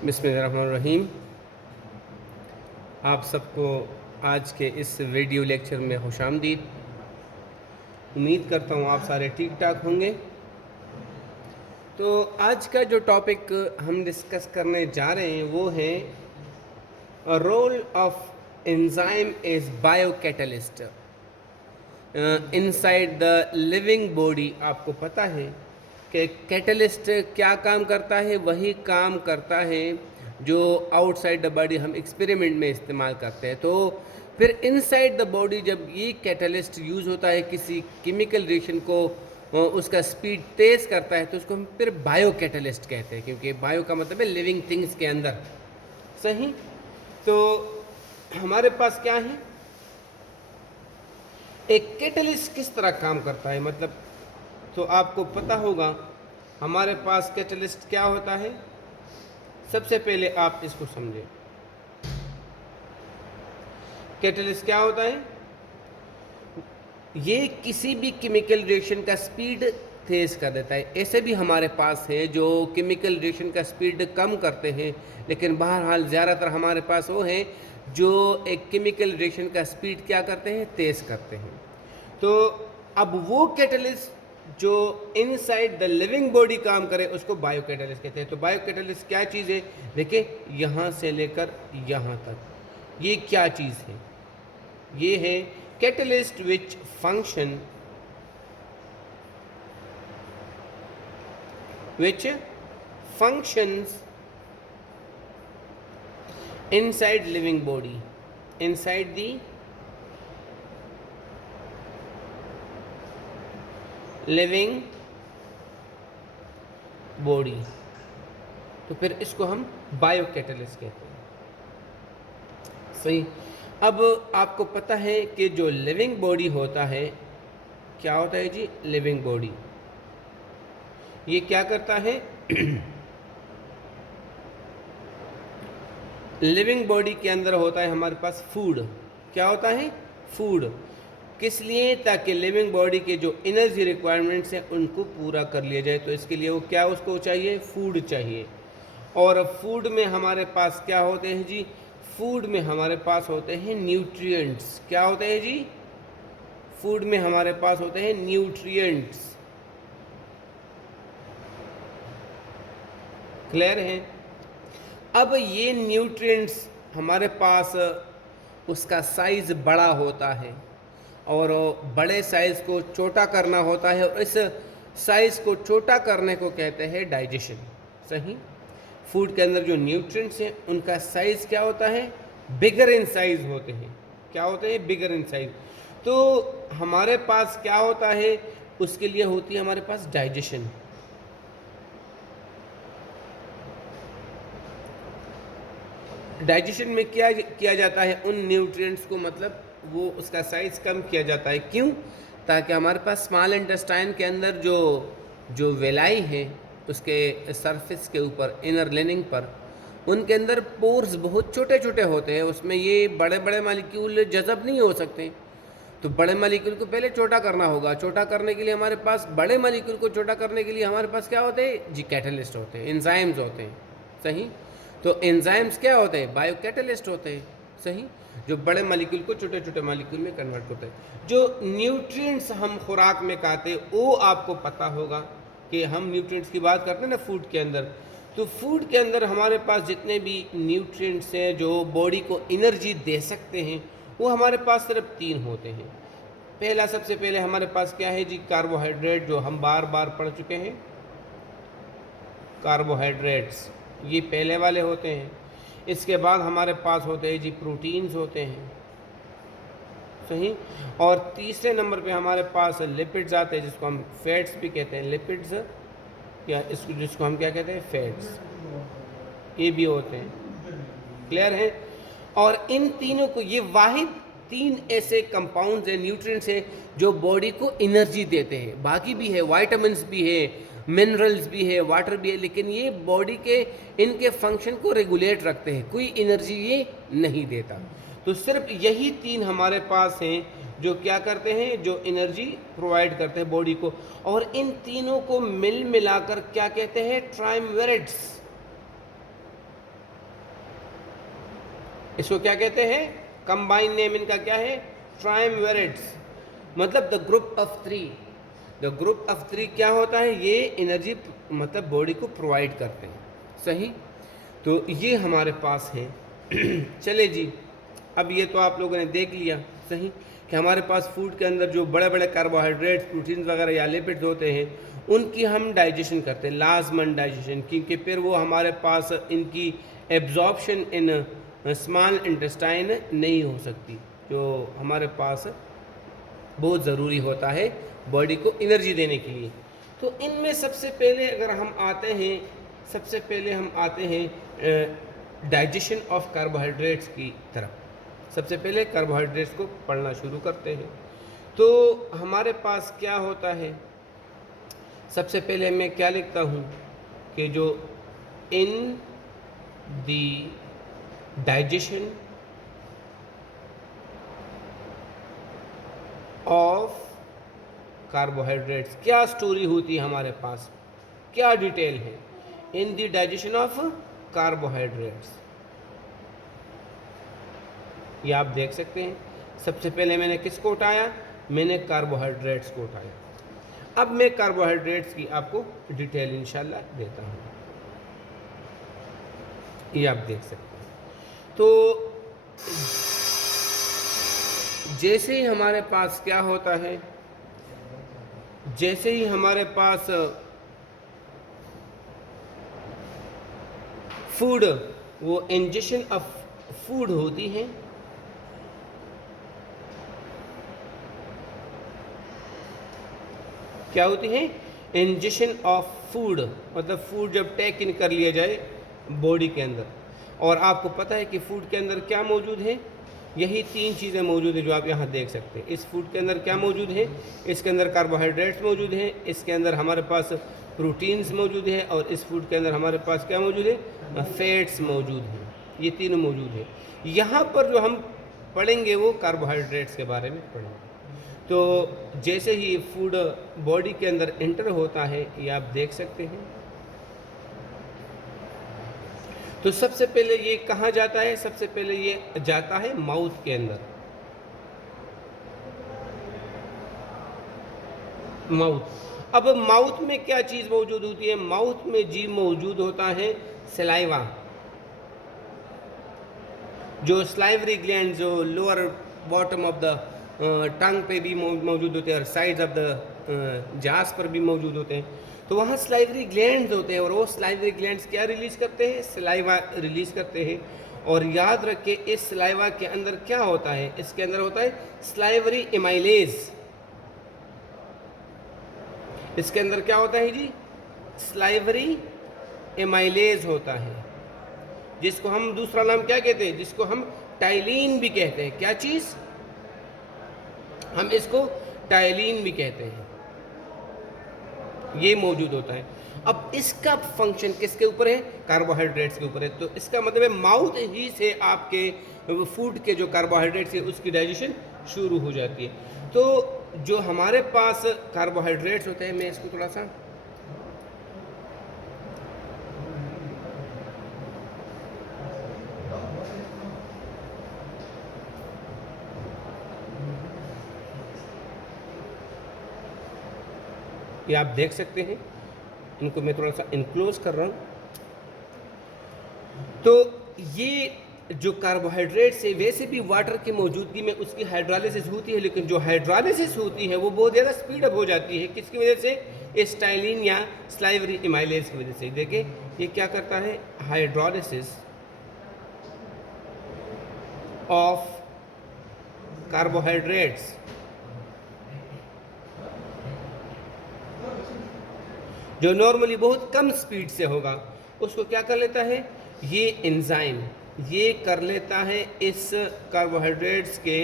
बिस्मिल्लाहिर्रहमानिर्रहीम। आप सबको आज के इस वीडियो लेक्चर में खुशामदीद। उम्मीद करता हूँ आप सारे ठीक ठाक होंगे। तो आज का जो टॉपिक हम डिस्कस करने जा रहे हैं वो है role of enzyme as biocatalyst inside the living body. आपको पता है कि कैटलिस्ट क्या काम करता है? वही काम करता है जो आउटसाइड द बॉडी हम एक्सपेरिमेंट में इस्तेमाल करते हैं। तो फिर इनसाइड द बॉडी जब ये कैटलिस्ट यूज़ होता है किसी केमिकल रिएक्शन को उसका स्पीड तेज़ करता है तो उसको हम फिर बायो कैटलिस्ट कहते हैं, क्योंकि बायो का मतलब है लिविंग थिंग्स के अंदर। सही। तो हमारे पास क्या है, एक कैटलिस्ट किस तरह काम करता है, मतलब तो आपको पता होगा हमारे पास कैटलिस्ट क्या होता है। सबसे पहले आप इसको समझें, कैटलिस्ट क्या होता है। ये किसी भी केमिकल रिएक्शन का स्पीड तेज कर देता है। ऐसे भी हमारे पास है जो केमिकल रिएक्शन का स्पीड कम करते हैं, लेकिन बहरहाल ज़्यादातर हमारे पास वो हैं जो एक केमिकल रिएक्शन का स्पीड क्या करते हैं, तेज़ करते हैं। तो अब वो कैटलिस्ट जो इनसाइड द लिविंग बॉडी काम करे उसको बायो कैटलिस्ट कहते हैं। तो बायो कैटलिस्ट क्या चीज़ है, देखिए यहाँ से लेकर यहाँ तक ये क्या चीज़ है। ये है catalyst which function which functions inside living body, inside the living body। तो फिर इसको हम बायो कैटलिस्ट कहते हैं। सही। अब आपको पता है कि जो लिविंग बॉडी होता है, क्या होता है जी, लिविंग बॉडी ये क्या करता है लिविंग बॉडी के अंदर होता है हमारे पास फूड। क्या होता है, फूड। किस लिए? ताकि लिविंग बॉडी के जो एनर्जी रिक्वायरमेंट्स हैं उनको पूरा कर लिया जाए। तो इसके लिए वो क्या उसको चाहिए, फूड चाहिए। और फूड में हमारे पास क्या होते हैं जी, फूड में हमारे पास होते हैं न्यूट्रिएंट्स। क्या होते हैं जी, फूड में हमारे पास होते हैं न्यूट्रिएंट्स। क्लियर है। अब ये न्यूट्रिएंट्स हमारे पास उसका साइज़ बड़ा होता है और बड़े साइज़ को छोटा करना होता है, और इस साइज़ को छोटा करने को कहते हैं डाइजेशन। सही। फूड के अंदर जो न्यूट्रिएंट्स हैं उनका साइज़ क्या होता है, बिगर इन साइज़ होते हैं। क्या होते हैं, बिगर इन साइज़। तो हमारे पास क्या होता है, उसके लिए होती है हमारे पास डाइजेशन। डाइजेशन में क्या किया जाता है, उन न्यूट्रिएंट्स को मतलब वो उसका साइज़ कम किया जाता है। क्यों? ताकि हमारे पास स्मॉल इंटेस्टाइन के अंदर जो जो वेलाई है उसके सरफेस के ऊपर, इनर लिनिंग पर, उनके अंदर पोर्स बहुत छोटे छोटे होते हैं। उसमें ये बड़े बड़े मालिक्यूल जज़ब नहीं हो सकते। तो बड़े मालिक्यूल को पहले छोटा करना होगा। छोटा करने के लिए हमारे पास, बड़े मालिक्यूल को छोटा करने के लिए हमारे पास क्या होते हैं जी, कैटलिस्ट होते हैं, एंजाइम्स होते हैं। सही। तो एंजाइम्स क्या होते हैं, बायो कैटलिस्ट होते हैं। सही। जो बड़े मालिक्यूल को छोटे छोटे मालिक्यूल में कन्वर्ट करते हैं। जो न्यूट्रिएंट्स हम खुराक में खाते हैं वो आपको पता होगा कि हम न्यूट्रिएंट्स की बात करते हैं ना फूड के अंदर। तो फूड के अंदर हमारे पास जितने भी न्यूट्रिएंट्स हैं जो बॉडी को एनर्जी दे सकते हैं वो हमारे पास सिर्फ 3 होते हैं। पहला, सबसे पहले हमारे पास क्या है जी, कार्बोहाइड्रेट, जो हम बार बार पढ़ चुके हैं। कार्बोहाइड्रेट्स ये पहले वाले होते हैं। इसके बाद हमारे पास होते हैं जी प्रोटीन्स होते हैं। सही। और तीसरे नंबर पे हमारे पास लिपिड्स आते हैं, जिसको हम फैट्स भी कहते हैं। लिपिड्स या इसको जिसको हम क्या कहते हैं, फैट्स, ये भी होते हैं। क्लियर है। और इन तीनों को, ये वाहिद 3 ऐसे कंपाउंड्स हैं, न्यूट्रिएंट्स हैं जो बॉडी को एनर्जी देते हैं। बाकी भी है, वाइटामिन्स भी है, मिनरल्स भी है, वाटर भी है, लेकिन ये बॉडी के इनके फंक्शन को रेगुलेट रखते हैं। कोई एनर्जी ये नहीं देता। तो सिर्फ यही 3 हमारे पास हैं जो क्या करते हैं, जो एनर्जी प्रोवाइड करते हैं बॉडी को। और इन तीनों को मिलाकर क्या कहते हैं, ट्राइमविरेट्स। इसको क्या कहते हैं? कंबाइन नेम इनका क्या है? ट्रायमविरेट्स, मतलब the group of three. The group of three क्या होता है? ये एनर्जी मतलब बॉडी को प्रोवाइड करते हैं। सही, तो ये हमारे पास है। चले जी, अब ये तो आप लोगों ने देख लिया सही कि हमारे पास फूड के अंदर जो बड़े बड़े कार्बोहाइड्रेट्स, प्रोटीन्स वगैरह या लिपिड्स होते हैं उनकी हम डाइजेशन करते हैं, लाजमन डाइजेशन, क्योंकि फिर वो हमारे पास इनकी एब्जॉर्प्शन इन स्मॉल इंटेस्टाइन नहीं हो सकती, जो हमारे पास बहुत ज़रूरी होता है बॉडी को एनर्जी देने के लिए। तो इनमें सबसे पहले अगर हम आते हैं, सबसे पहले हम आते हैं डाइजेशन ऑफ कार्बोहाइड्रेट्स की तरफ। सबसे पहले कार्बोहाइड्रेट्स को पढ़ना शुरू करते हैं। तो हमारे पास क्या होता है? सबसे पहले मैं क्या लिखता हूँ कि जो इन दी डाइजेशन ऑफ कार्बोहाइड्रेट्स, क्या स्टोरी होती है हमारे पास, क्या डिटेल है इन दी डाइजेशन ऑफ कार्बोहाइड्रेट्स। ये आप देख सकते हैं। सबसे पहले मैंने किसको उठाया? मैंने कार्बोहाइड्रेट्स को उठाया। अब मैं कार्बोहाइड्रेट्स की आपको डिटेल इंशाल्लाह देता हूँ। ये आप देख सकते हैं। तो जैसे ही हमारे पास क्या होता है, जैसे ही हमारे पास फूड, वो इंजेक्शन ऑफ फूड होती है, क्या होती है? इंजेक्शन ऑफ फूड, मतलब फूड जब टेक इन कर लिया जाए बॉडी के अंदर। और आपको पता है कि फूड के अंदर क्या मौजूद है? यही तीन चीज़ें मौजूद है जो आप यहाँ देख सकते हैं। इस फूड के अंदर क्या मौजूद है? इसके अंदर कार्बोहाइड्रेट्स मौजूद हैं, इसके अंदर हमारे पास प्रोटीन्स मौजूद है, और इस फूड के अंदर हमारे पास क्या मौजूद है? फैट्स मौजूद हैं। ये तीनों मौजूद है। यहाँ पर जो हम पढ़ेंगे वो कार्बोहाइड्रेट्स के बारे में पढ़ेंगे। तो जैसे ही फूड बॉडी के अंदर एंटर होता है, ये आप देख सकते हैं। तो सबसे पहले ये कहाँ जाता है? सबसे पहले ये जाता है माउथ के अंदर। माउथ, अब माउथ में क्या चीज़ मौजूद होती है? माउथ में जी मौजूद होता है सलाइवा, जो स्लाइवरी ग्लैंड जो lower bottom of the tongue पे भी मौजूद होते हैं और साइड्स ऑफ द जास पर भी मौजूद होते हैं। तो वहाँ स्लाइवरी ग्लैंड्स होते हैं और वो स्लाइवरी ग्लैंड्स क्या रिलीज़ करते हैं? सलाइवा रिलीज़ करते हैं। और याद रखें, इस सलाइवा के अंदर क्या होता है? इसके अंदर होता है स्लाइवरी एमाइलेज। इसके अंदर क्या होता है जी? स्लाइवरी एमाइलेज होता है, जिसको हम दूसरा नाम क्या कहते हैं? जिसको हम टाइलिन भी कहते हैं। क्या चीज़? हम इसको टाइलिन भी कहते हैं। ये मौजूद होता है। अब इसका फंक्शन किसके ऊपर है? कार्बोहाइड्रेट्स के ऊपर है। तो इसका मतलब है माउथ ही से आपके फूड के जो कार्बोहाइड्रेट्स है उसकी डाइजेशन शुरू हो जाती है। तो जो हमारे पास कार्बोहाइड्रेट्स होते हैं, मैं इसको थोड़ा सा ये आप देख सकते हैं, इनको मैं थोड़ा सा इनक्लोज कर रहा हूँ। तो ये जो कार्बोहाइड्रेट्स है, वैसे भी वाटर की मौजूदगी में उसकी हाइड्रोलिसिस होती है, लेकिन जो हाइड्रोलिसिस होती है वो बहुत ज़्यादा स्पीड अप हो जाती है। किसकी वजह से? स्टाइलिन या स्लाइवरी एमाइलेज की वजह से। देखिए ये क्या करता है? हाइड्रोलिसिस ऑफ कार्बोहाइड्रेट्स जो नॉर्मली बहुत कम स्पीड से होगा, उसको क्या कर लेता है? ये एंजाइम ये कर लेता है इस कार्बोहाइड्रेट्स के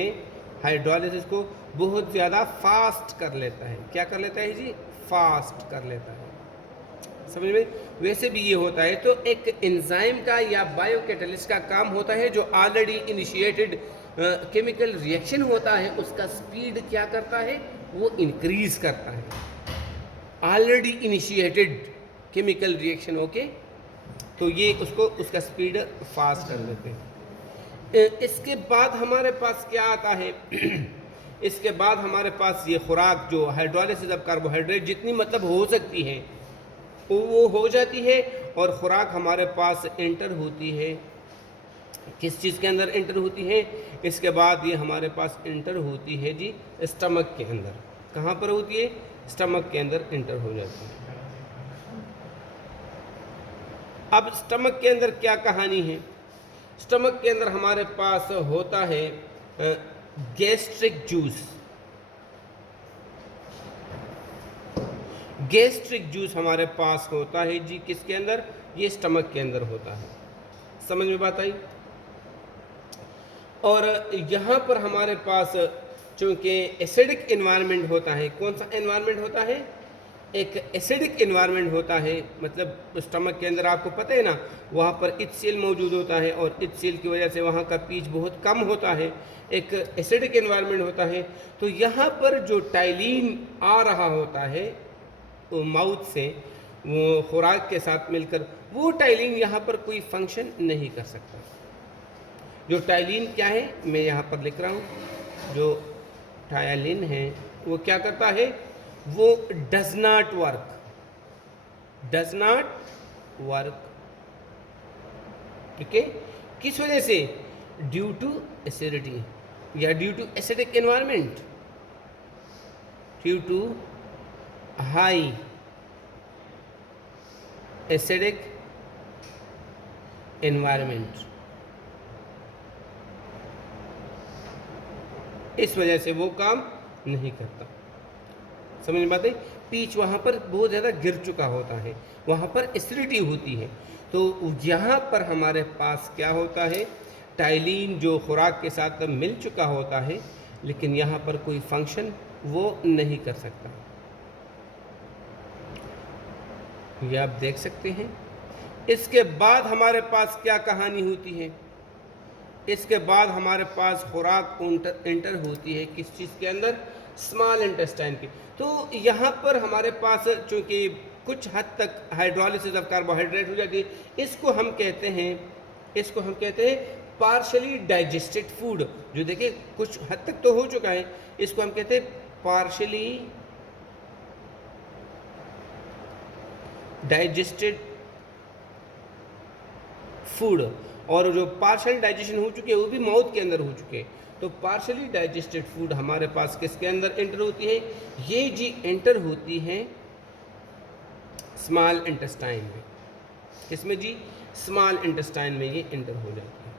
हाइड्रोलिसिस को बहुत ज़्यादा फास्ट कर लेता है। क्या कर लेता है जी? फास्ट कर लेता है। समझ में? वैसे भी ये होता है। तो एक एंजाइम का या बायोकैटलिस्ट का काम होता है, जो ऑलरेडी इनिशिएटेड केमिकल रिएक्शन होता है उसका स्पीड क्या करता है? वो इंक्रीज करता है। Already initiated chemical reaction, okay, तो ये उसको उसका स्पीड फास्ट कर देते हैं। इसके बाद हमारे पास क्या आता है? इसके बाद हमारे पास ये खुराक जो हाइड्रोलिसिस ऑफ कार्बोहाइड्रेट जितनी मतलब हो सकती है वो हो जाती है, और खुराक हमारे पास एंटर होती है। किस चीज़ के अंदर एंटर होती है? इसके बाद ये हमारे पास एंटर होती है जी स्टमक के अंदर। कहाँ पर होती है? स्टमक के अंदर एंटर हो जाती है। अब स्टमक के अंदर क्या कहानी है? स्टमक के अंदर हमारे पास होता है गैस्ट्रिक जूस। गैस्ट्रिक जूस हमारे पास होता है जी किसके अंदर? ये स्टमक के अंदर होता है। समझ में बात आई? और यहाँ पर हमारे पास चूँकि एसिडिक एनवायरनमेंट होता है, कौन सा एनवायरनमेंट होता है? एक एसिडिक एनवायरनमेंट होता है। मतलब स्टमक के अंदर आपको पता है ना, वहाँ पर इथसेल मौजूद होता है, और इथसेल की वजह से वहाँ का पीएच बहुत कम होता है, एक एसिडिक एनवायरनमेंट होता है। तो यहाँ पर जो टाइलिन आ रहा होता है वो माउथ से, वो खुराक के साथ मिलकर, वो टाइलिन यहाँ पर कोई फंक्शन नहीं कर सकता। जो टाइलिन क्या है मैं यहाँ पर लिख रहा हूँ। जो टाइलिन है वो क्या करता है? वो does not work, does not work. ठीक है? किस वजह से? ड्यू टू एसिडिटी या due to acidic environment, due to high acidic environment. इस वजह से वो काम नहीं करता। समझ में बात है? पीच वहाँ पर बहुत ज़्यादा गिर चुका होता है, वहाँ पर एसिडिटी होती है। तो यहाँ पर हमारे पास क्या होता है? टाइलिन जो खुराक के साथ मिल चुका होता है, लेकिन यहाँ पर कोई फंक्शन वो नहीं कर सकता। ये आप देख सकते हैं। इसके बाद हमारे पास क्या कहानी होती है? इसके बाद हमारे पास खुराक एंटर होती है किस चीज़ के अंदर? स्मॉल इंटेस्टाइन की। तो यहाँ पर हमारे पास चूँकि कुछ हद तक हाइड्रोलिसिस ऑफ कार्बोहाइड्रेट हो जाती है, इसको हम कहते हैं पार्शली डाइजेस्टेड फूड। जो देखिए कुछ हद तक तो हो चुका है, इसको हम कहते हैं पार्शली डाइजेस्टेड फूड। और जो पार्शल डाइजेशन हो चुके हैं वो भी माउथ के अंदर हो चुके हैं। तो पार्शली डाइजेस्टेड फूड हमारे पास किसके अंदर एंटर होती है? ये जी एंटर होती है स्मॉल इंटेस्टाइन में। किसमें जी? स्मॉल इंटेस्टाइन में ये एंटर हो जाती है।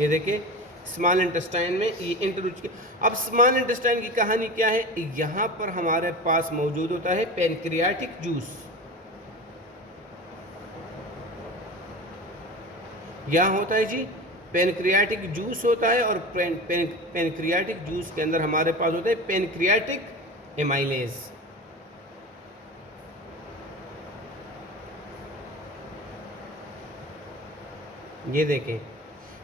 ये देखिए स्मॉल इंटेस्टाइन में ये एंटर हो चुकी है। अब स्मॉल इंटेस्टाइन की कहानी क्या है? यहाँ पर हमारे पास मौजूद होता है पैनक्रियाटिक जूस। यहाँ होता है जी पैनक्रियाटिक जूस होता है, और पैनक्रियाटिक जूस के अंदर हमारे पास होता है पैनक्रियाटिक एमाइलेज। ये देखें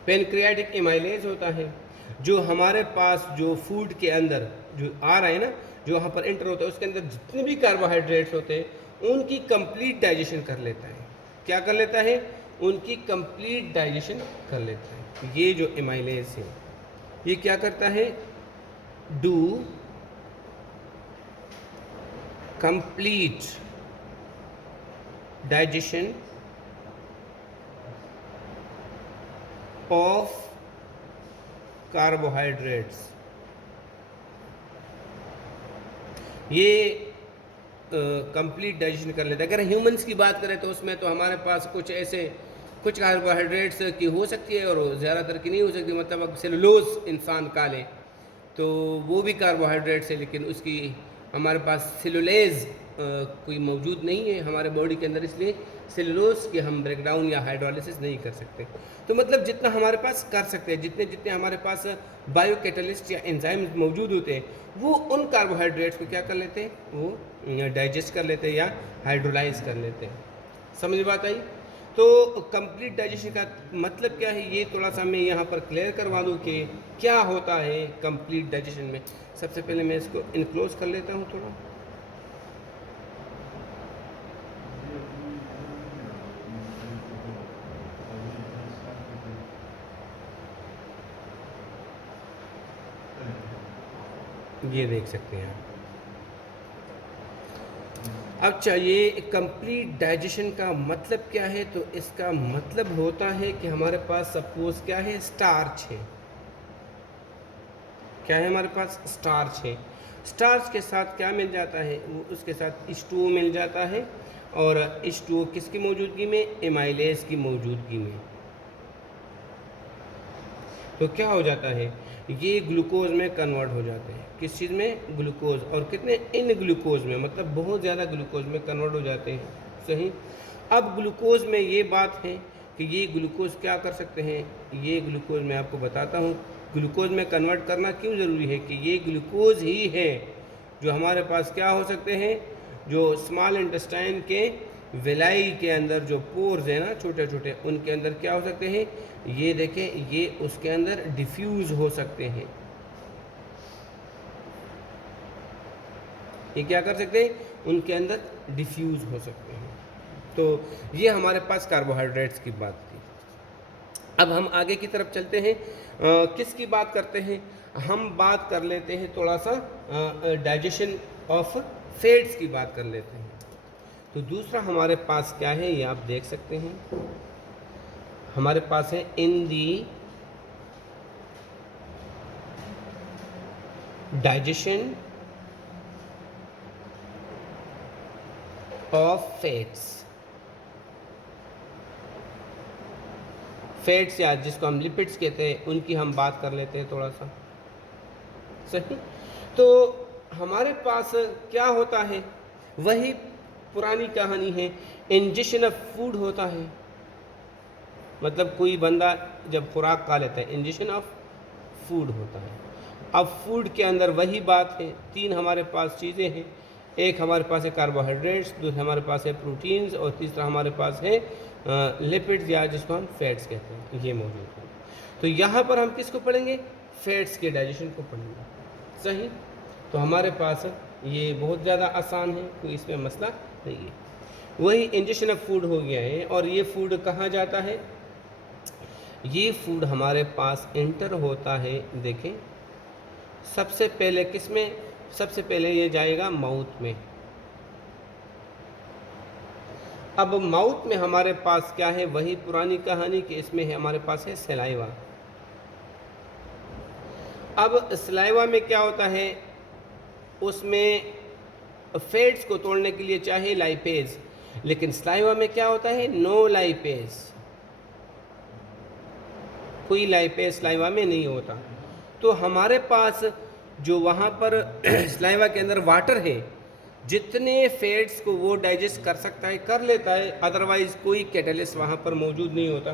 पैनक्रियाटिक एमाइलेज होता है, जो हमारे पास जो फूड के अंदर जो आ रहा है ना, जो वहाँ पर एंटर होता है, उसके अंदर जितने भी कार्बोहाइड्रेट्स होते हैं उनकी कंप्लीट डाइजेशन कर लेता है। क्या कर लेता है? उनकी कंप्लीट डाइजेशन कर लेता है। ये जो एमाइलेज है ये क्या करता है? Do complete digestion of carbohydrates. ये कंप्लीट डाइजेशन कर लेता है। अगर ह्यूमंस की बात करें तो उसमें तो हमारे पास कुछ कार्बोहाइड्रेट्स की हो सकती है और ज़्यादातर की नहीं हो सकती। मतलब अब सेलुलोज इंसान खा ले तो वो भी कार्बोहाइड्रेट्स है, लेकिन उसकी हमारे पास सेलुलेज कोई मौजूद नहीं है हमारे बॉडी के अंदर, इसलिए सेलुलोज की हम ब्रेकडाउन या हाइड्रोलिसिस नहीं कर सकते। तो मतलब जितना हमारे पास कर सकते हैं, जितने जितने हमारे पास बायोकैटलिस्ट या एंजाइम मौजूद होते हैं, वो उन कार्बोहाइड्रेट्स को क्या कर लेते हैं? वो डाइजेस्ट कर लेते हैं या हाइड्रोलाइज कर लेते हैं। समझ बात आई? तो कंप्लीट डाइजेशन का मतलब क्या है, ये थोड़ा सा मैं यहाँ पर क्लियर करवा दूँ कि क्या होता है कंप्लीट डाइजेशन में। सबसे पहले मैं इसको इनक्लोज कर लेता हूँ थोड़ा। ये देख सकते हैं आप। अब चाहिए कंप्लीट डाइजेशन का मतलब क्या है, तो इसका मतलब होता है कि हमारे पास सपोज क्या है, स्टार्च है। क्या है हमारे पास, स्टार्च है। स्टार्च के साथ क्या मिल जाता है, वो उसके साथ H2O मिल जाता है, और H2O किसकी मौजूदगी में, एमाइलेज की मौजूदगी में। तो क्या हो जाता है, ये ग्लूकोज में कन्वर्ट हो जाते हैं, किस चीज़ में, ग्लूकोज, और कितने, इन ग्लूकोज में, मतलब बहुत ज़्यादा ग्लूकोज में कन्वर्ट हो जाते हैं। सही। अब ग्लूकोज में ये बात है कि ये ग्लूकोज क्या कर सकते हैं, ये ग्लूकोज मैं आपको बताता हूँ ग्लूकोज में कन्वर्ट करना क्यों ज़रूरी है, कि ये ग्लूकोज ही है जो हमारे पास क्या हो सकते हैं, जो स्मॉल इंटेस्टाइन के वेलाई के अंदर जो पोर्स हैं ना छोटे छोटे, उनके अंदर क्या हो सकते हैं, ये देखें, ये उसके अंदर डिफ्यूज़ हो सकते हैं। ये क्या कर सकते हैं, उनके अंदर डिफ्यूज़ हो सकते हैं। तो ये हमारे पास कार्बोहाइड्रेट्स की बात थी। अब हम आगे की तरफ चलते हैं, किसकी बात करते हैं, हम बात कर लेते हैं थोड़ा सा डाइजेशन ऑफ फैट्स की बात कर लेते हैं। तो दूसरा हमारे पास क्या है, ये आप देख सकते हैं, हमारे पास है इन दी डाइजेशन ऑफ फैट्स। फैट्स या जिसको हम लिपिड्स कहते हैं, उनकी हम बात कर लेते हैं थोड़ा सा। सही। तो हमारे पास क्या होता है, वही पुरानी कहानी है, इंजेक्शन ऑफ फूड होता है। मतलब कोई बंदा जब खुराक खा लेता है, इंजेक्शन ऑफ फूड होता है। अब फूड के अंदर वही बात है, तीन हमारे पास चीज़ें हैं, एक हमारे पास है कार्बोहाइड्रेट्स, दूसरा हमारे पास है प्रोटीन्स, और तीसरा हमारे पास है लिपिड्स या जिसको हम फैट्स कहते हैं, ये मौजूद है। तो यहाँ पर हम किसको पढ़ेंगे, फैट्स के डाइजेशन को पढ़ेंगे। सही। तो हमारे पास ये बहुत ज़्यादा आसान है, कोई इसमें मसला नहीं है। वही इंजेक्शन ऑफ फूड हो गया है, और ये फूड कहाँ जाता है, ये फूड हमारे पास एंटर होता है, देखें सबसे पहले किस में, सबसे पहले ये जाएगा माउथ में। अब माउथ में हमारे पास क्या है, वही पुरानी कहानी कि इसमें है हमारे पास है सलाइवा। अब सलाइवा में क्या होता है, उसमें फैट्स को तोड़ने के लिए चाहे लाइपेज, लेकिन सलाइवा में क्या होता है, नो लाइपेज, कोई लाइपेज सलाइवा में नहीं होता। तो हमारे पास जो वहाँ पर सलाइवा के अंदर वाटर है, जितने फैट्स को वो डाइजेस्ट कर सकता है कर लेता है, अदरवाइज कोई कैटलिस्ट वहाँ पर मौजूद नहीं होता।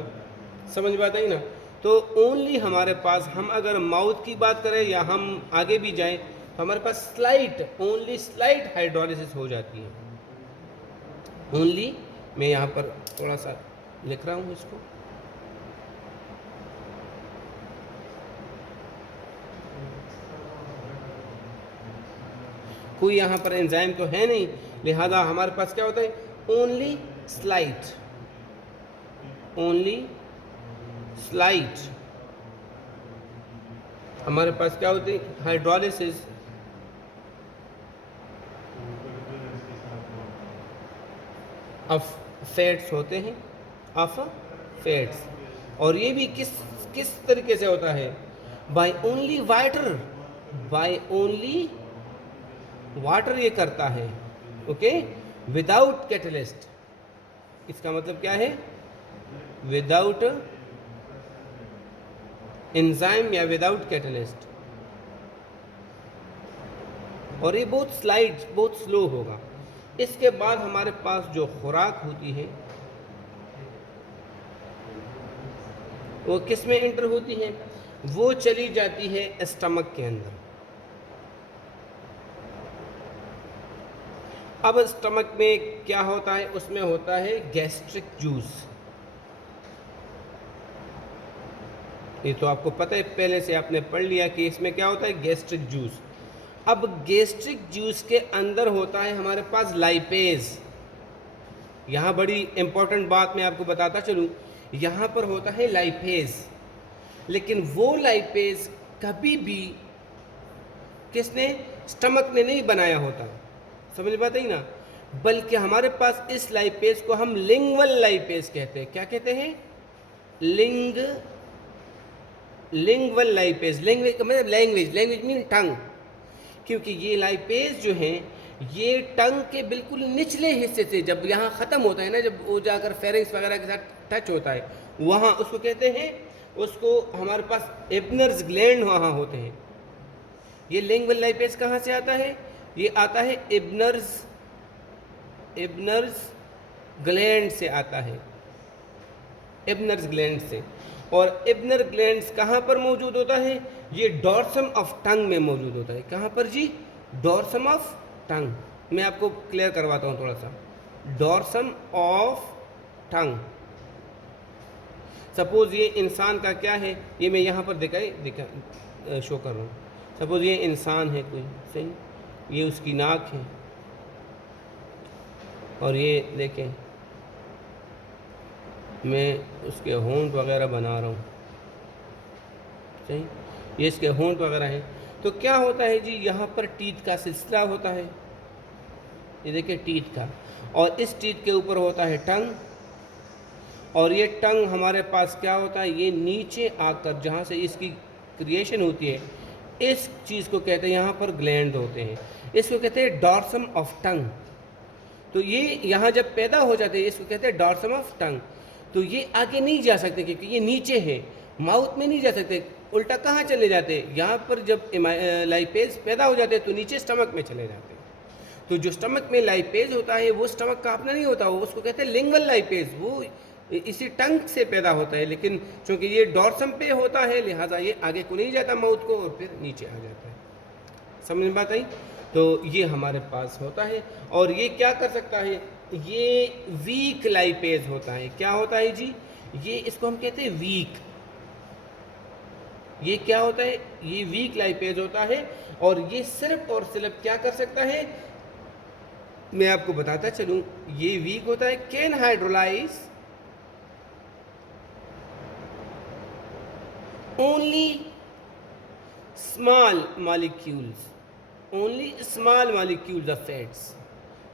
समझ बात आई ना। तो ओनली हमारे पास, हम अगर माउथ की बात करें या हम आगे भी जाएं, तो हमारे पास ओनली स्लाइट हाइड्रोलिसिस हो जाती है। ओनली, मैं यहाँ पर थोड़ा सा लिख रहा हूँ इसको, कोई यहाँ पर एंजाइम तो है नहीं, लिहाजा हमारे पास क्या होता है, ओनली स्लाइट हमारे पास क्या होती है, हाइड्रोलिसिस ऑफ फैट्स होते हैं, ऑफ फैट्स। और ये भी किस किस तरीके से होता है, बाय ओनली वाटर ये करता है, ओके, विदाउट कैटलिस्ट। इसका मतलब क्या है, विदाउट एंजाइम या विदाउट कैटलिस्ट। और ये बहुत स्लो होगा। इसके बाद हमारे पास जो खुराक होती है वो किस में एंटर होती है, वो चली जाती है स्टमक के अंदर। अब स्टमक में क्या होता है, उसमें होता है गैस्ट्रिक जूस। ये तो आपको पता है, पहले से आपने पढ़ लिया कि इसमें क्या होता है, गैस्ट्रिक जूस। अब गैस्ट्रिक जूस के अंदर होता है हमारे पास लाइपेज। यहाँ बड़ी इंपॉर्टेंट बात मैं आपको बताता चलूँ, यहाँ पर होता है लाइपेज, लेकिन वो लाइपेज कभी भी किसने स्टमक ने नहीं बनाया होता, समझ बात है ना, बल्कि हमारे पास इस लाइपेज को हम लिंगवल लाइपेज कहते हैं। क्या कहते हैं? लिंगवल लाइपेज। लिंग्वेज मतलब लैंग्वेज मीन टंग, क्योंकि ये लाइपेज जो है ये टंग के बिल्कुल निचले हिस्से से जब यहाँ ख़त्म होता है ना, जब वो जाकर फेरिंग्स वगैरह के साथ टच होता है, वहाँ उसको कहते हैं, उसको हमारे पास एब्नर्स ग्लैंड वहाँ होते हैं। ये लिंगवल लाइपेज कहाँ से आता है? ये आता है एब्नर्स ग्लैंड से आता है, एब्नर्स ग्लैंड से। और एब्नर ग्लैंड्स कहाँ पर मौजूद होता है? ये डॉर्सम ऑफ टंग में मौजूद होता है। कहाँ पर जी? Dorsum of tongue. मैं आपको क्लियर करवाता हूँ थोड़ा सा। Dorsum of tongue. सपोज ये इंसान का क्या है, ये मैं यहाँ पर दिखा शो कर रहा हूँ। सपोज ये इंसान है कोई, सही, ये उसकी नाक है, और ये देखें मैं उसके होंठ वगैरह बना रहा हूँ, सही, ये इसके होंठ वगैरह हैं। तो क्या होता है जी, यहाँ पर टीथ का सिलसिला होता है, ये देखिए टीथ का, और इस टीथ के ऊपर होता है टंग, और ये टंग हमारे पास क्या होता है, ये नीचे आकर जहाँ से इसकी क्रिएशन होती है, इस चीज़ को कहते हैं, यहाँ पर ग्लैंड होते हैं, इसको कहते हैं डॉर्सम ऑफ टंग। तो ये यहाँ जब पैदा हो जाते हैं, इसको कहते हैं डॉर्सम ऑफ टंग। तो ये आगे नहीं जा सकते क्योंकि ये नीचे है, माउथ में नहीं जा सकते, उल्टा कहाँ चले जाते हैं, यहाँ पर जब लाइपेज पैदा हो जाते हैं तो नीचे स्टमक में चले जाते हैं। तो जो स्टमक में लाइपेज होता है वो स्टमक का अपना नहीं होता, वो उसको कहते हैं लिंगवल लाइपेज, वो इसी टंग से पैदा होता है, लेकिन चूँकि ये डॉर्सम पे होता है लिहाजा ये आगे को नहीं जाता माउथ को, और फिर नीचे आ जाता है। समझ में बात आई? तो ये हमारे पास होता है, और ये क्या कर सकता है, ये वीक लाइपेज होता है। क्या होता है जी? ये इसको हम कहते हैं वीक। ये क्या होता है? ये वीक लाइपेज होता है, और ये सिर्फ और सिर्फ क्या कर सकता है, मैं आपको बताता चलूं, ये वीक होता है, can hydrolyse only small molecules, only small molecules of fats.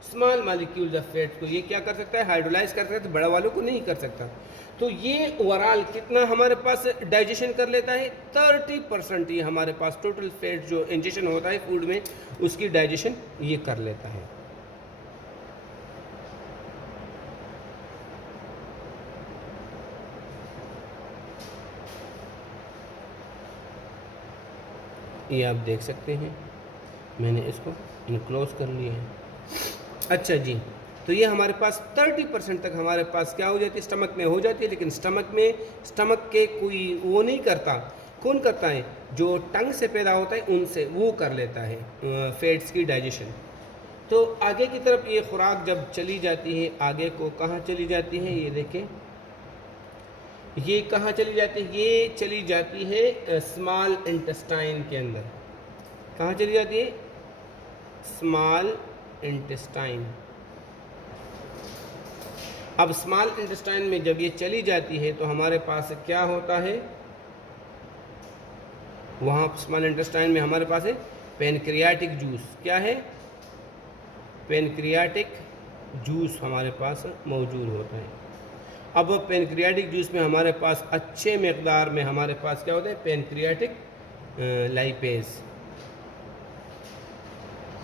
Small molecules of fats को ये क्या कर सकता है, हाइड्रोलाइज कर सकता है, बड़ा वालों को नहीं कर सकता। तो ये ओवरऑल कितना हमारे पास डाइजेशन कर लेता है? 30% ये हमारे पास टोटल फैट जो इंजेक्शन होता है फूड में, उसकी डाइजेशन ये कर लेता है। ये आप देख सकते हैं, मैंने इसको इनक्लोज कर लिया है। अच्छा जी, तो ये हमारे पास 30% तक हमारे पास क्या हो जाती है, स्टमक में हो जाती है, लेकिन स्टमक के कोई वो नहीं करता। कौन करता है? जो टंग से पैदा होता है उनसे वो कर लेता है फैट्स की डाइजेशन। तो आगे की तरफ ये खुराक जब चली जाती है, आगे को कहाँ चली जाती है, ये देखें, ये कहाँ चली जाती है, ये चली जाती है स्मॉल इंटेस्टाइन के अंदर। कहाँ चली जाती है? Small intestine. अब स्मॉल इंटेस्टाइन में जब ये चली जाती है तो हमारे पास क्या होता है, वहाँ स्मॉल इंटेस्टाइन में हमारे पास है पेनक्रियाटिक जूस। क्या है? पेनक्रियाटिक जूस हमारे पास मौजूद होता है। अब पेनक्रियाटिक जूस में हमारे पास अच्छे मकदार में हमारे पास क्या होता है, पेनक्रियाटिक लाइपेज।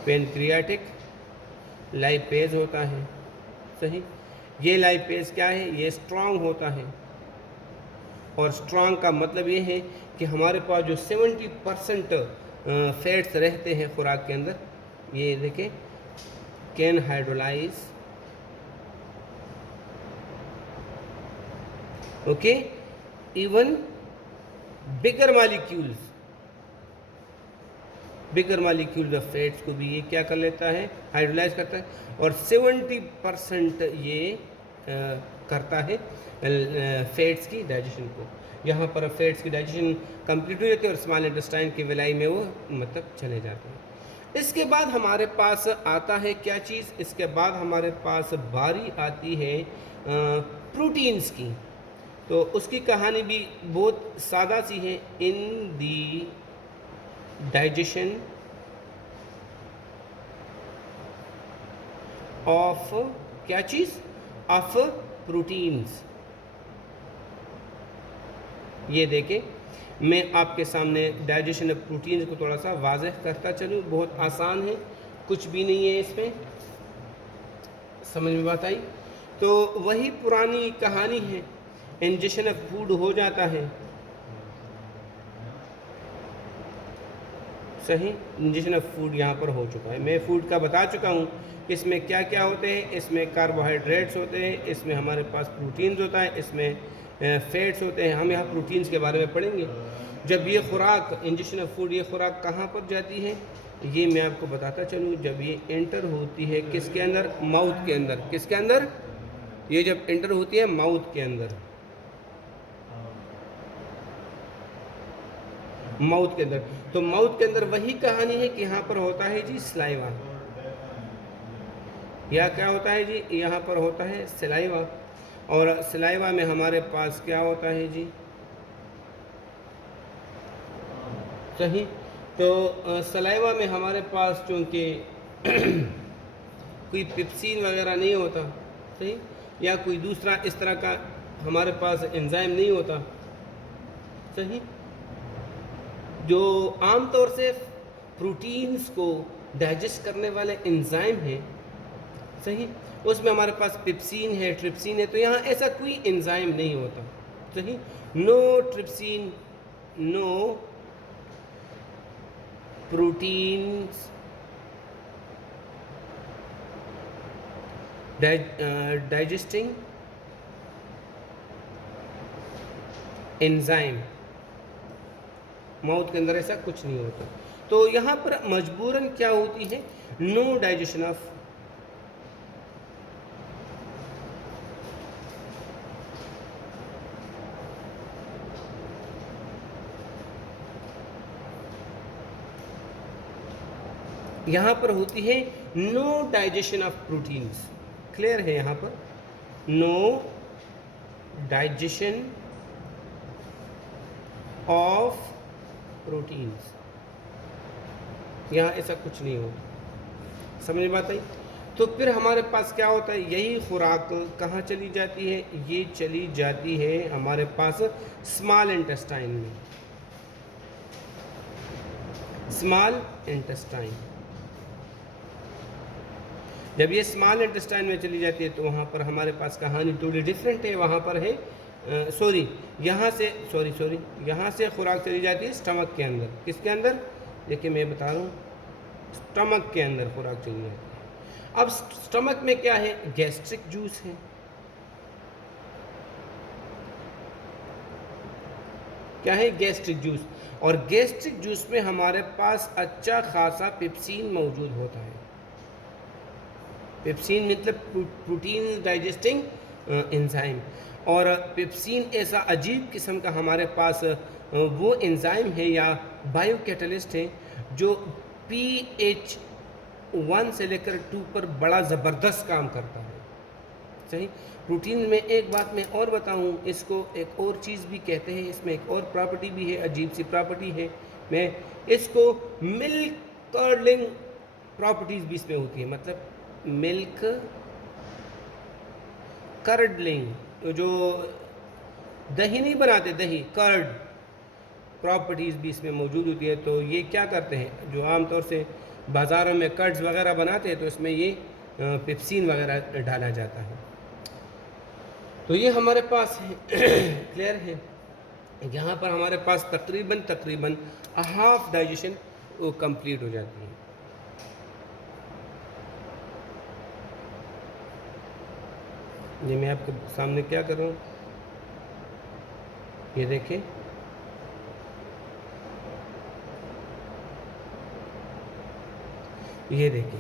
पेनक्रियाटिक लाइपेज होता है, सही। ये लाइपेज क्या है, ये स्ट्रांग होता है, और स्ट्रांग का मतलब ये है कि हमारे पास जो 70% फैट्स रहते हैं खुराक के अंदर, ये देखें, can hydrolyse okay even bigger molecules of fats को भी ये क्या कर लेता है, हाइड्रोलाइज करता है, और 70% ये करता है फैट्स की डाइजेशन को। यहाँ पर फैट्स की डाइजेशन कंप्लीट हो जाती है और स्मॉल इंटेस्टाइन की विलाई में वो मतलब चले जाते हैं। इसके बाद हमारे पास आता है क्या चीज़, इसके बाद हमारे पास बारी आती है प्रोटीन्स की। तो उसकी कहानी भी बहुत सादा सी है। इन दी डाइजेशन ऑफ क्या चीज़, ऑफ प्रोटीन्स। ये देखें, मैं आपके सामने डाइजेशन ऑफ प्रोटीन्स को थोड़ा सा वाज़ेह करता चलूँ, बहुत आसान है, कुछ भी नहीं है इसमें, समझ में बात आई। तो वही पुरानी कहानी है, इंजेक्शन ऑफ फूड हो जाता है, सही, इंजेक्शन ऑफ फूड यहाँ पर हो चुका है। मैं फूड का बता चुका हूँ कि इसमें क्या क्या होते हैं, इसमें कार्बोहाइड्रेट्स होते हैं, इसमें हमारे पास प्रोटीन्स होता है, इसमें फैट्स होते हैं। हम यहाँ प्रोटीन्स के बारे में पढ़ेंगे। जब ये खुराक, इंजेक्शन ऑफ फूड, ये खुराक कहाँ पर जाती है, ये मैं आपको बताता चलूँ। जब ये एंटर होती है किसके अंदर, माउथ के अंदर। किसके अंदर, ये जब एंटर होती है माउथ के अंदर, माउथ के अंदर। तो माउथ के अंदर वही कहानी है कि यहाँ पर होता है जी सलाइवा, या क्या होता है जी, यहाँ पर होता है सलाइवा। और सलाइवा में हमारे पास क्या होता है जी, सही। तो सलाइवा में हमारे पास चूँकि कोई पेप्सिन वगैरह नहीं होता, सही, या कोई दूसरा इस तरह का हमारे पास एंजाइम नहीं होता, सही, जो आमतौर से प्रोटीन्स को डाइजेस्ट करने वाले एंजाइम हैं, सही, उसमें हमारे पास पेप्सिन है, ट्रिप्सिन है। तो यहाँ ऐसा कोई एंजाइम नहीं होता, सही, no trypsin, no proteins digesting enzyme, mouth के अंदर ऐसा कुछ नहीं होता। तो यहाँ पर मजबूरन क्या होती है, नो डाइजेशन ऑफ यहाँ पर होती है no digestion of proteins. Clear है, यहाँ पर नो डाइजेशन ऑफ प्रोटीन्स, यहाँ ऐसा कुछ नहीं होता। समझ में बात आई। तो फिर हमारे पास क्या होता है, यही खुराक कहाँ चली जाती है, ये चली जाती है हमारे पास स्मॉल इंटेस्टाइन में, स्मॉल इंटेस्टाइन। जब ये स्मॉल इंटेस्टाइन में चली जाती है तो वहाँ पर हमारे पास कहानी थोड़ी डिफरेंट है। वहाँ पर है यहाँ से खुराक चली जाती है स्टमक के अंदर। किसके अंदर, देखिए मैं बता रहा हूँ, स्टमक के अंदर खुराक चली जाती है। अब स्टमक में क्या है, गैस्ट्रिक जूस है, क्या है, गैस्ट्रिक जूस। और गैस्ट्रिक जूस में हमारे पास अच्छा खासा पेप्सिन मौजूद होता है। पेप्सिन मतलब प्रोटीन डाइजेस्टिंग एंजाइम। और पेप्सिन ऐसा अजीब किस्म का हमारे पास वो एंजाइम है या बायो कैटलिस्ट है जो pH 1 से लेकर 2 पर बड़ा ज़बरदस्त काम करता है, सही। प्रोटीन में एक बात मैं और बताऊं, इसको एक और चीज़ भी कहते हैं, इसमें एक और प्रॉपर्टी भी है, अजीब सी प्रॉपर्टी है। मैं इसको मिल्क कर्डलिंग प्रॉपर्टीज़ भी इसमें होती है, मतलब मिल्क कर्डलिंग, जो दही नहीं बनाते, दही कर्ड प्रॉपर्टीज़ भी इसमें मौजूद होती है। तो ये क्या करते हैं, जो आमतौर से बाज़ारों में कर्ड्स वगैरह बनाते हैं तो इसमें ये पेप्सिन वगैरह डाला जाता है। तो ये हमारे पास है क्लियर है। यहाँ पर हमारे पास तकरीबन हाफ डाइजेशन कंप्लीट हो जाती है। ये मैं आपके सामने क्या कर रहा हूँ, ये देखें, ये देखें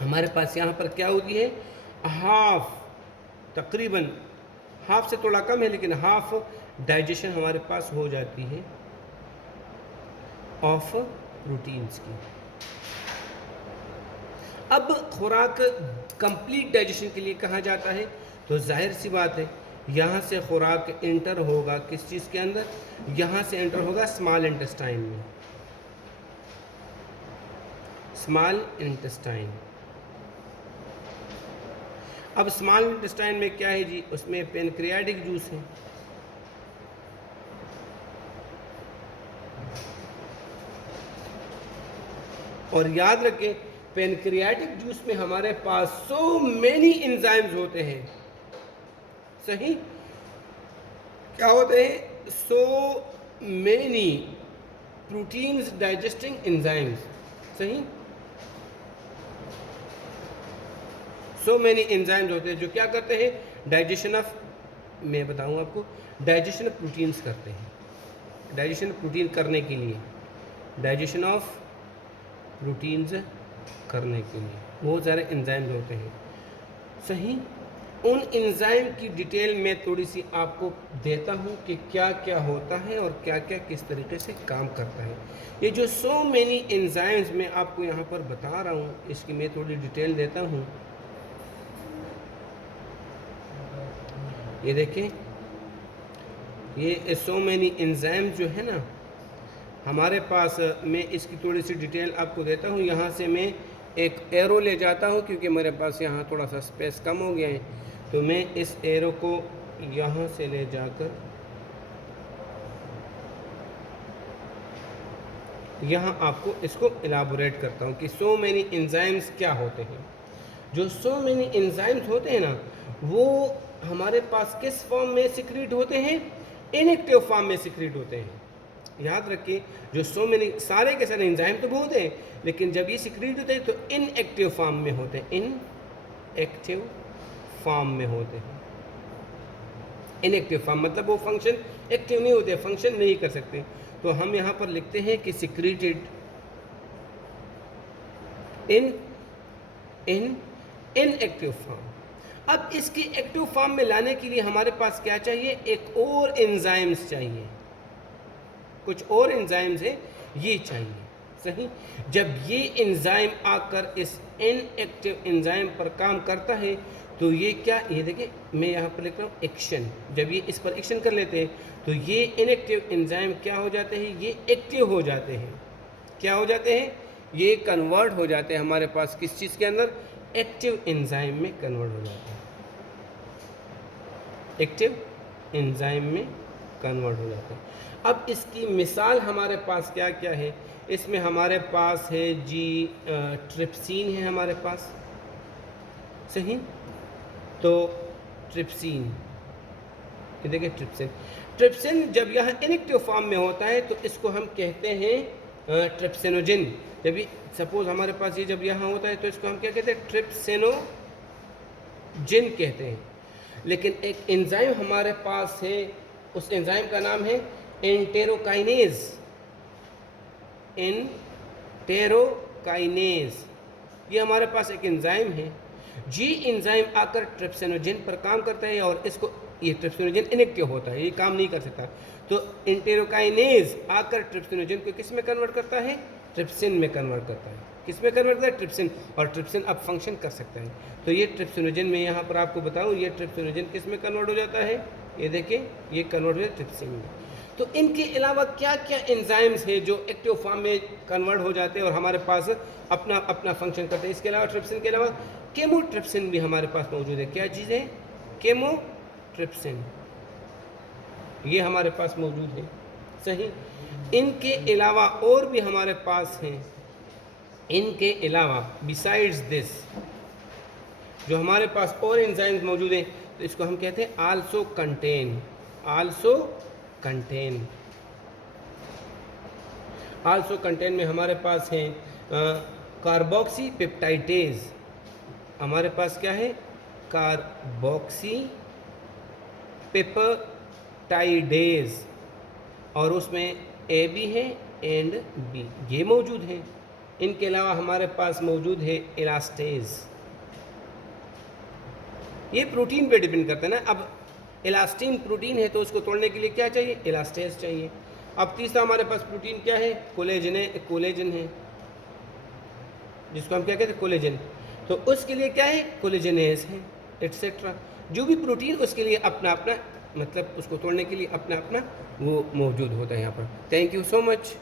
हमारे पास यहाँ पर क्या होती है, हाफ, तकरीबन हाफ से थोड़ा कम है लेकिन हाफ डाइजेशन हमारे पास हो जाती है ऑफ प्रोटीन्स की। अब खुराक कंप्लीट डाइजेशन के लिए कहा जाता है, तो जाहिर सी बात है यहाँ से खुराक एंटर होगा किस चीज़ के अंदर, यहाँ से एंटर होगा स्मॉल इंटेस्टाइन में, स्मॉल इंटेस्टाइन। अब स्मॉल इंटेस्टाइन में क्या है जी, उसमें पेनक्रियाटिक जूस है। और याद रखें पेनक्रियाटिक जूस में हमारे पास सो मेनी एंजाइम्स होते हैं। सही, क्या होते हैं? So many proteins digesting enzymes. सही, सो मेनी एंजाइम्स होते हैं जो क्या करते हैं? डाइजेशन ऑफ, मैं बताऊं आपको, डाइजेशन ऑफ प्रोटीन्स करते हैं। डाइजेशन प्रोटीन करने के लिए, डाइजेशन ऑफ प्रोटीन्स करने के लिए बहुत सारे एंजाइम्स होते हैं। सही, उन एंजाइम की डिटेल में थोड़ी सी आपको देता हूँ कि क्या क्या होता है और क्या क्या किस तरीके से काम करता है। ये जो सो मेनी एंजाइम्स मैं आपको यहाँ पर बता रहा हूँ, इसकी मैं थोड़ी डिटेल देता हूँ। ये देखें, ये सो मेनी एंजाइम्स जो है ना हमारे पास, मैं इसकी थोड़ी सी डिटेल आपको देता हूँ। यहाँ से मैं एक एरो ले जाता हूँ क्योंकि मेरे पास यहाँ थोड़ा सा स्पेस कम हो गया है, तो मैं इस एरो को यहाँ से ले जाकर यहाँ आपको इसको इलाबोरेट करता हूँ कि सो मेनी एंजाइम्स क्या होते हैं। जो सो मेनी एंजाइम्स होते हैं ना, वो हमारे पास किस फॉर्म में सिक्रीट होते हैं? इनएक्टिव फॉर्म में सिक्रीट होते हैं। याद रखिए, जो सो मेनी सारे के सारे एंजाइम तो बहुत हैं, लेकिन जब ये सिक्रीट होते हैं तो इनएक्टिव फॉर्म में होते हैं। इनएक्टिव फॉर्म में होते हैं। इनएक्टिव फॉर्म मतलब वो फंक्शन एक्टिव नहीं होते, फंक्शन नहीं कर सकते। तो हम यहाँ पर लिखते हैं कि सिक्रीटेड इन इनएक्टिव फॉर्म। अब इसकी एक्टिव फॉर्म में लाने के लिए हमारे पास क्या चाहिए? एक और एंजाइम्स चाहिए, कुछ और एंजाइम्स है ये चाहिए। सही, जब ये एंजाइम आकर इस इनएक्टिव एंजाइम पर काम करता है तो ये क्या, ये देखिए मैं यहाँ पर लिख रहा हूँ एक्शन। जब ये इस पर एक्शन कर लेते हैं तो ये इनएक्टिव एंजाइम क्या हो जाते हैं? ये एक्टिव हो जाते हैं। क्या हो जाते हैं? ये कन्वर्ट हो जाते हैं हमारे पास किस चीज़ के अंदर? एक्टिव एंजाइम में कन्वर्ट हो जाते हैं। एक्टिव एंजाइम में कन्वर्ट हो जाते हैं। अब इसकी मिसाल हमारे पास क्या क्या है? इसमें हमारे पास है जी ट्रिप्सिन है हमारे पास। सही, तो ट्रिप्सिन, ये देखिए ट्रिप्सिन। ट्रिप्सिन जब यह इनएक्टिव फॉर्म में होता है तो इसको हम कहते हैं ट्रिप्सिनोजिन। जब ये सपोज हमारे पास ये जब यहाँ होता है तो इसको हम क्या कहते हैं? ट्रिप्सिनोजिन कहते हैं। लेकिन एक एंजाइम हमारे पास है, उस एंजाइम का नाम है एंटेरोकाइनेज। एंटेरोकाइनेज, ये हमारे पास एक एंजाइम है। जी एंजाइम आकर ट्रिप्सिनोजिन पर काम करता है और इसको, ये ट्रिप्सिनोजिन इनएक्टिव होता है, ये काम नहीं कर सकता। तो एंटेरोकाइनेज आकर ट्रिप्सिनोजिन को किस में कन्वर्ट करता है? ट्रिप्सिन में कन्वर्ट करता है। किस में कन्वर्ट करता है? ट्रिप्सिन। और ट्रिप्सिन अब फंक्शन कर सकता है। तो ये ट्रिप्सिनोजिन में यहाँ पर आपको बताऊँ, ये ट्रिप्सिनोजिन किस में कन्वर्ट हो जाता है? ये देखिए, ये कन्वर्ट हो जाता है ट्रिप्सिन में। तो इनके अलावा क्या क्या एंजाइम्स है जो एक्टिव फॉर्म में कन्वर्ट हो जाते हैं और हमारे पास अपना अपना फंक्शन करते हैं? इसके अलावा, ट्रिप्सिन के अलावा केमोट्रिप्सिन भी हमारे पास मौजूद है। क्या चीज़ है? केमोट्रिप्सिन, ये हमारे पास मौजूद है। सही, इनके अलावा और भी हमारे पास हैं। इनके अलावा बिसाइड्स दिस जो हमारे पास और एंजाइम्स मौजूद हैं, तो इसको हम कहते हैं also contain. Also contain, also contain में हमारे पास हैं कार्बोक्सी पेप्टाइडेज। हमारे पास क्या है? कार्बोक्सी पेप्टाइडेज, और उसमें ए भी है एंड बी, ये मौजूद है। इनके अलावा हमारे पास मौजूद है इलास्टेज। ये प्रोटीन पे डिपेंड करता है ना। अब इलास्टिन प्रोटीन है तो उसको तोड़ने के लिए क्या चाहिए? इलास्टेज चाहिए। अब तीसरा हमारे पास प्रोटीन क्या है? कोलेजन है। कोलेजन है जिसको हम क्या कहते हैं? कोलेजन। तो उसके लिए क्या है? कोलेजनेज है, एट्सेट्रा। जो भी प्रोटीन उसके लिए अपना अपना, मतलब उसको तोड़ने के लिए अपना अपना वो मौजूद होता है यहाँ पर। Thank you so much.